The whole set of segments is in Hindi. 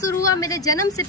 शुरू हुआ मेरे जन्म से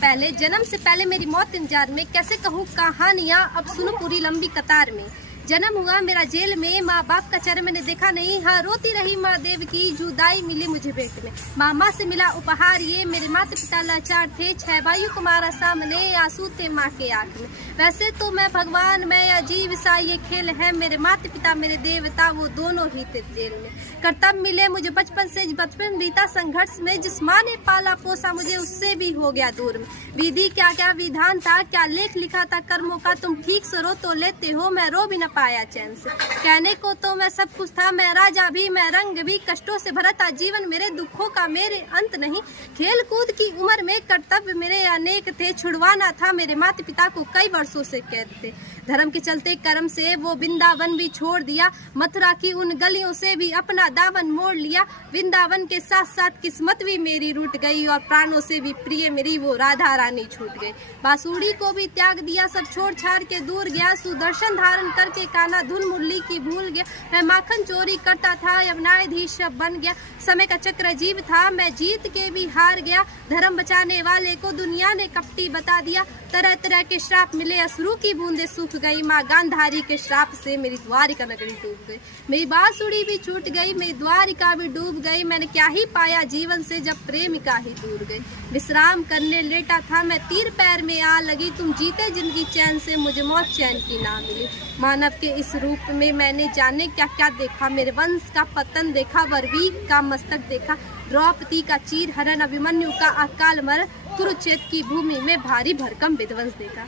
पहले मेरी मौत इंतजार में। कैसे कहूँ कहानियाँ, अब सुनो पूरी लंबी कतार में। जन्म हुआ मेरा जेल में, माँ बाप का चेहरा मैंने देखा नहीं। हाँ, रोती रही माँ देव की, जुदाई मिली मुझे पेट में। मामा से मिला उपहार ये, मेरे माता पिता लाचार थे। 6 भाइयों को मारा सामने, आंसू थे माँ के आंख में। वैसे तो मैं भगवान, मैं या जीव सा ये खेल है। मेरे माता पिता मेरे देवता, वो दोनों ही थे जेल में। कर्तव्य मिले मुझे बचपन बीता संघर्ष में। जिस माँ ने पाला पोसा मुझे, उससे भी हो गया दूर में। विधि क्या क्या विधान था, क्या लेख लिखा था कर्मों का। तुम ठीक से रो तो लेते हो, मैं रो भी न पाया चैन से। कहने को तो मैं सब कुछ था, मैं राजा भी, मैं रंग भी। कष्टों से भरा था जीवन मेरे, दुखों का मेरे अंत नहीं। खेल कूद की उम्र में कर्तव्य मेरे अनेक थे। छुड़वाना था मेरे माता पिता को कई वर्षों से कैद थे। धर्म के चलते कर्म से वो वृंदावन भी छोड़ दिया। मथुरा की उन गलियों से भी अपना दामन मोड़ लिया। वृंदावन के साथ साथ किस्मत भी मेरी रूठ गई, और प्राणों से भी प्रिय मेरी वो राधा रानी छूट गई। बांसुरी को भी त्याग दिया, सब छोड़ छाड़ के दूर गया। सुदर्शन धारण करके कान्हा धुन मुरली की भूल गया। मैं माखन चोरी करता था, अब न्यायाधीश बन गया। समय का चक्र अजीब था, मैं जीत के भी हार गया। धर्म बचाने वाले को दुनिया ने कपटी बता दिया। तरह तरह के श्राप मिले, अश्रु की बूंदे सूख गई। माँ गांधारी के श्राप से मेरी द्वारिका नगरी डूब गई। मेरी बांसुरी भी छूट गई, मेरी द्वारिका भी डूब गई। मैंने क्या ही पाया जीवन से, जब प्रेमिका ही दूर गई। विश्राम करने लेटा था मैं, तीर पैर में आ लगी। तुम जीते जिंदगी चैन से, मुझे मौत चैन की ना मिली। मानव के इस रूप में मैंने जाने क्या क्या देखा। मेरे वंश का पतन देखा, वरवीर का मस्तक देखा। द्रौपदी का चीर हरण, अभिमन्यु का अकाल मरण। कुरुक्षेत्र की भूमि में भारी भरकम विध्वंस देखा।